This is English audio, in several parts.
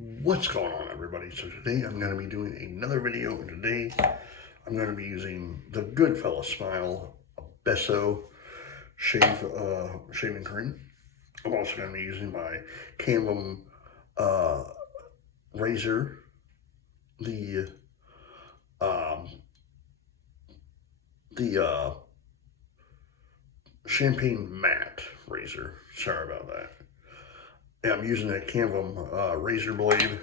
What's going on, everybody? So today I'm going to be doing another video, and today I'm going to be using the Goodfella Smile Abysso shaving cream. I'm also going to be using my Canvam razor, the champagne matte razor. Sorry about that. And I'm using that Canvam razor blade.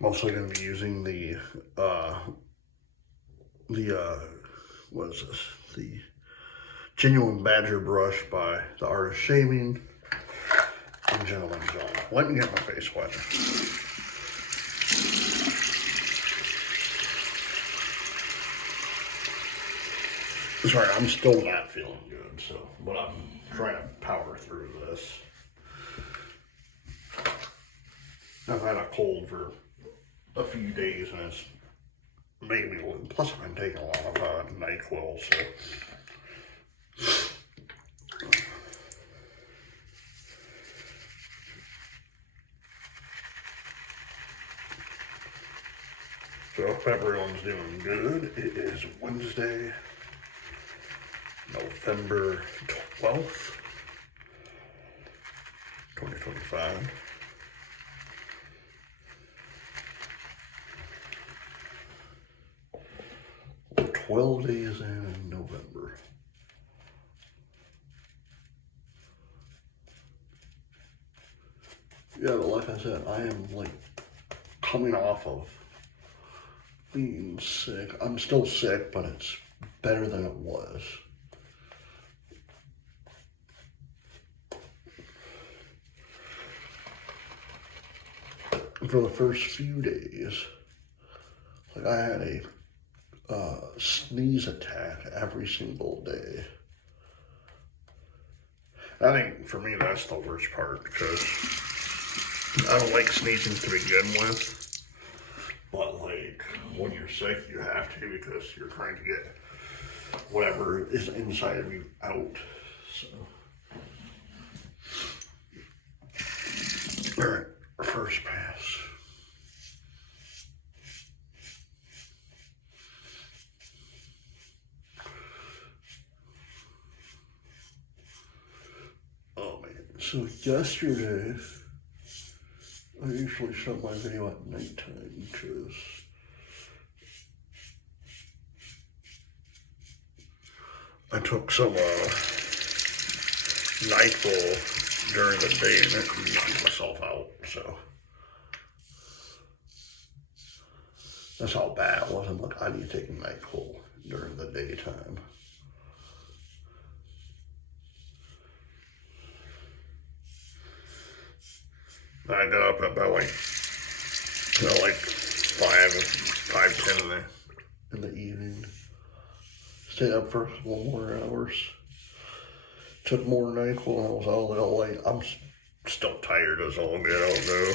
I'm also going to be using the what is this? The Genuine Badger brush by the Art of Shaving and Gentleman John. Let me get my face wet. Sorry, I'm still not feeling good, but I'm trying to power through this. I've had a cold for a few days, and it's made me, plus I've been taking a lot of NyQuil, so I hope everyone's doing good. It is Wednesday, November 12th, 2025. We're 12 days in November. Yeah, but like I said, I am like coming off of being sick. I'm still sick, but it's better than it was. For the first few days, like I had a sneeze attack every single day. I think for me that's the worst part, because I don't like sneezing to begin with, but like when you're sick you have to, because you're trying to get whatever is inside of you out. So all right, first pass. Oh man, so yesterday I usually shut my video at nighttime because I took some NyQuil during the day and it knocked myself out, so that's how bad it was. I'm like, I need to take NyQuil during the daytime. I got up at about like 5:10 in the evening. Stayed up for a couple more hours. Took more NyQuil and I was all little late. I'm still tired as all get out though.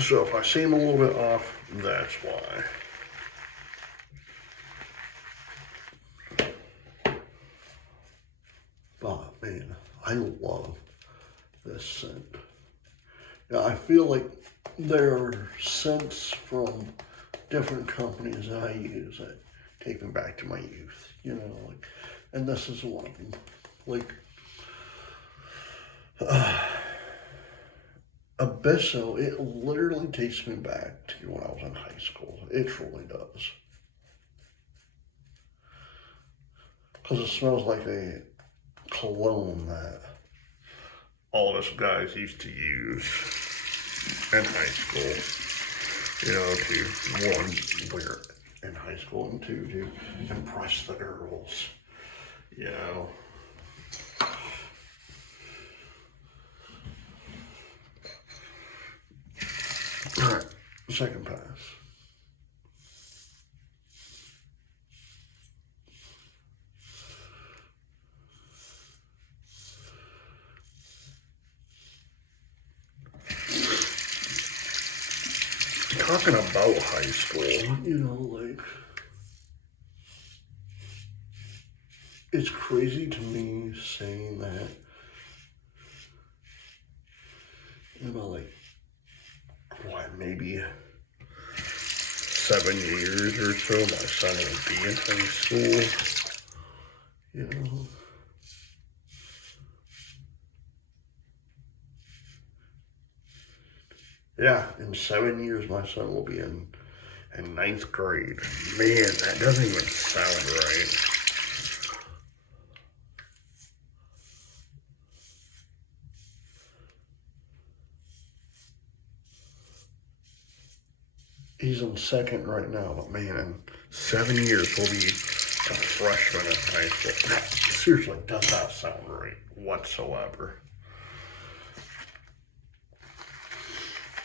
So if I seem a little bit off, that's why. But man, I love this scent. Now I feel like there are scents from different companies that I use that take me back to my youth, you know, like, and this is one of them. Like, Abysso, it literally takes me back to when I was in high school. It truly does. Because it smells like a cologne that all of us guys used to use in high school. You know, to one, wear it in high school, and two, to impress the girls. You know. Alright, second pass. Talking about high school, you know, like, it's crazy to me saying that in about like, what, maybe 7 years or so, my son will be in high school, you know. Yeah, in 7 years, my son will be in ninth grade. Man, that doesn't even sound right. He's in second right now, but man, in 7 years, he'll be a freshman in high school. That seriously does not sound right whatsoever.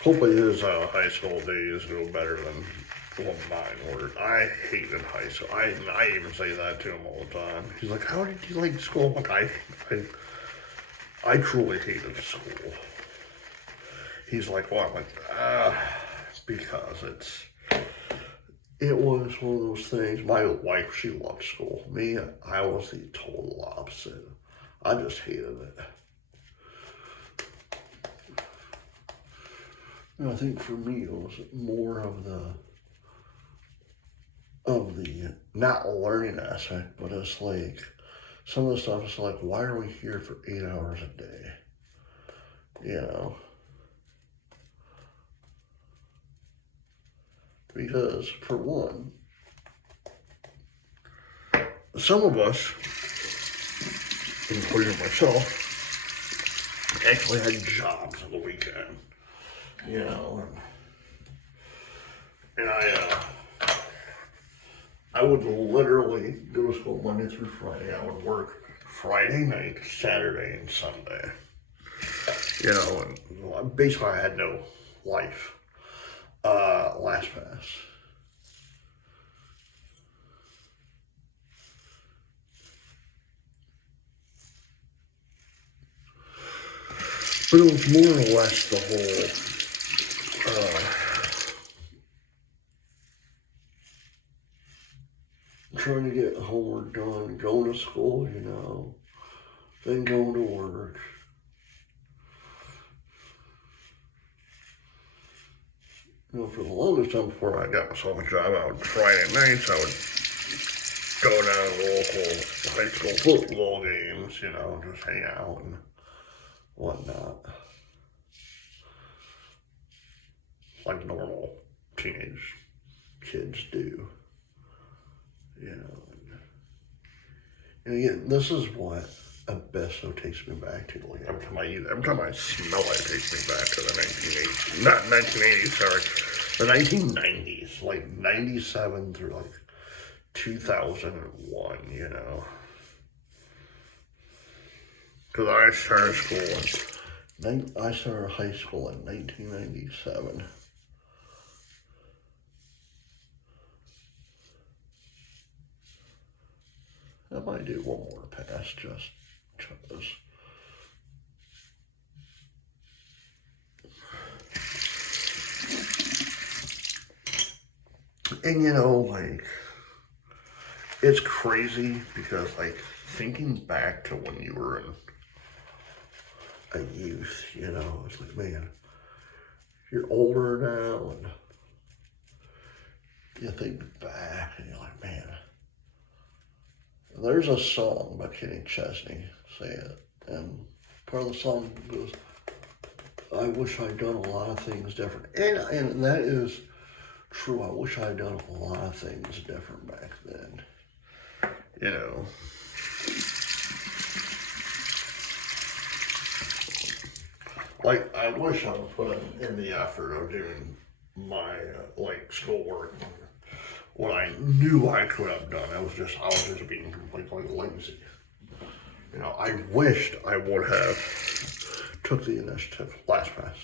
Hopefully his high school days go better than what mine were. I hated high school. I even say that to him all the time. He's like, "How did you like school?" I'm like, I truly hated school. He's like, "What?" I'm like, because it was one of those things. My wife, she loved school. Me, I was the total opposite. I just hated it. And I think for me, it was more of the not learning aspect, but it's like some of the stuff is like, why are we here for 8 hours a day? You know? Because for one, some of us, including myself, actually had jobs on the weekend. You know, and I would literally go to school Monday through Friday. I would work Friday night, Saturday, and Sunday. You know, and basically I had no life. LastPass. But it was more or less the whole trying to get homework done, going to school, you know, then going to work. You know, for the longest time before I got myself a job, I would Friday nights, I would go down to the local high school football games, you know, just hang out and whatnot. Like normal teenage kids do. You know. And again, this is what Abysso takes me back to. Like every time I smell it, it takes me back to the 1980s. Not 1980s, sorry. The 1990s. Like 97 through like 2001, you know. Because I started high school in 1997. I might do one more pass just because. And you know, like, it's crazy because, like, thinking back to when you were in a youth, you know, it's like, man, you're older now, and you think back, and you're like, man. There's a song by Kenny Chesney, say it, and part of the song goes, I wish I'd done a lot of things different. And that is true. I wish I'd done a lot of things different back then. You know. Like, I wish I would put in the effort of doing my, like, schoolwork what I knew I could have done. I was just being completely lazy. You know, I wished I would have took the initiative LastPass.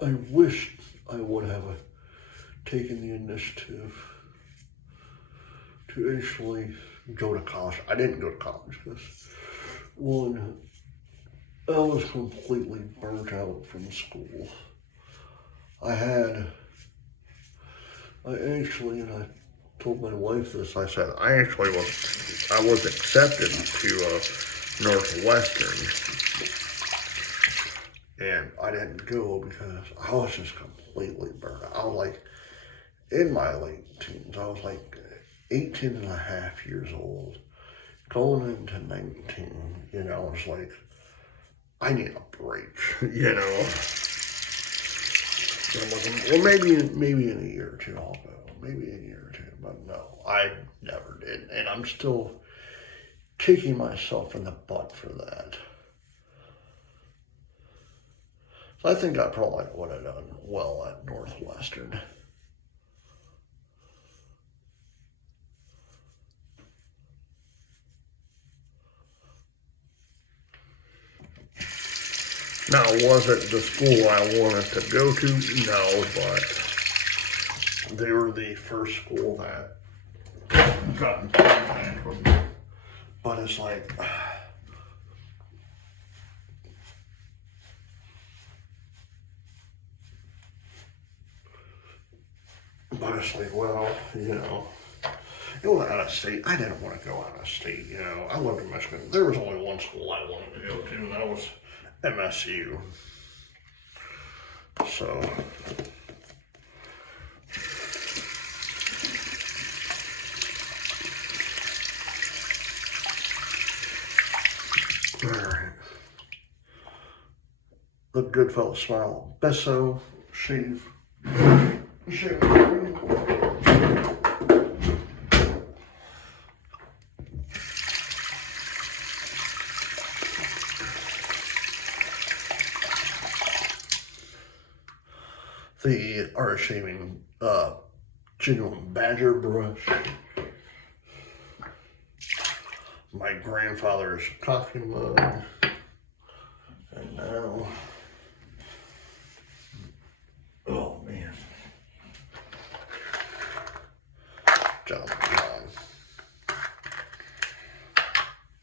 I wished I would have taken the initiative to actually go to college. I didn't go to college because, one, I was completely burnt out from school. I told my wife this. I said, I was accepted to Northwestern. And I didn't go because I was just completely burnt out. I was like, in my late teens, I was like 18 and a half years old, going into 19, you know, it's like, I need a break, you know. So I'm like, well, maybe in a year or two I'll go, maybe in a year or two, but no, I never did. And I'm still kicking myself in the butt for that. So I think I probably would have done well at Northwestern. Now, was it the school I wanted to go to? No, but they were the first school that got in contact with me. But it's like, well, you know, it was out of state. I didn't want to go out of state, you know. I lived in Michigan. There was only one school I wanted to go to, and that was MSU. So, all right. The good fellow smile. Abysso, shave. The art shaving genuine badger brush. My grandfather's coffee mug. And now, oh man, John.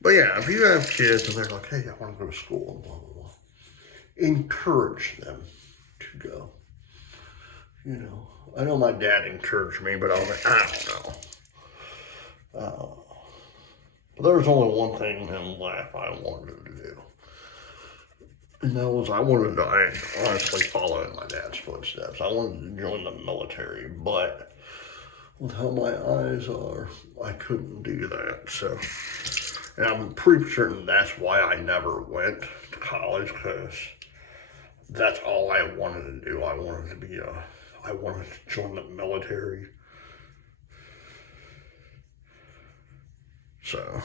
But yeah, if you have kids and they're like, hey, I want to go to school and blah, blah, blah, encourage them to go. You know, I know my dad encouraged me, but I was like, I don't know. But there was only one thing in life I wanted to do. And that was, I wanted to honestly follow in my dad's footsteps. I wanted to join the military, but with how my eyes are, I couldn't do that. So, and I'm pretty certain that's why I never went to college, because that's all I wanted to do. I wanted to join the military. So,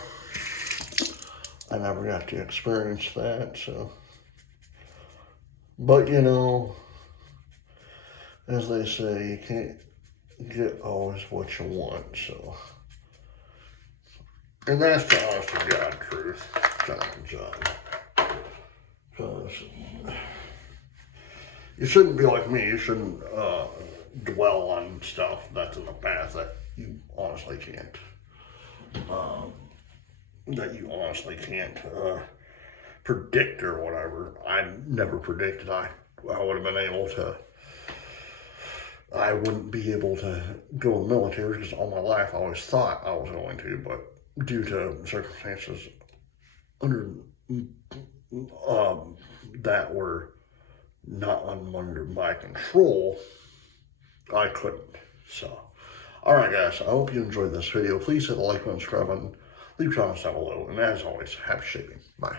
I never got to experience that, so. But, you know, as they say, you can't get always what you want, so. And that's the honest to God truth, John. Because you shouldn't be like me. You shouldn't dwell on stuff that's in the past that you honestly can't. Predict or whatever. I never predicted I would have been able to. I wouldn't be able to go in the military because all my life I always thought I was going to, but due to circumstances under that were not under my control, I couldn't. So, all right, guys. I hope you enjoyed this video. Please hit the like button, subscribe button, leave comments down below, and as always, happy shaping. Bye.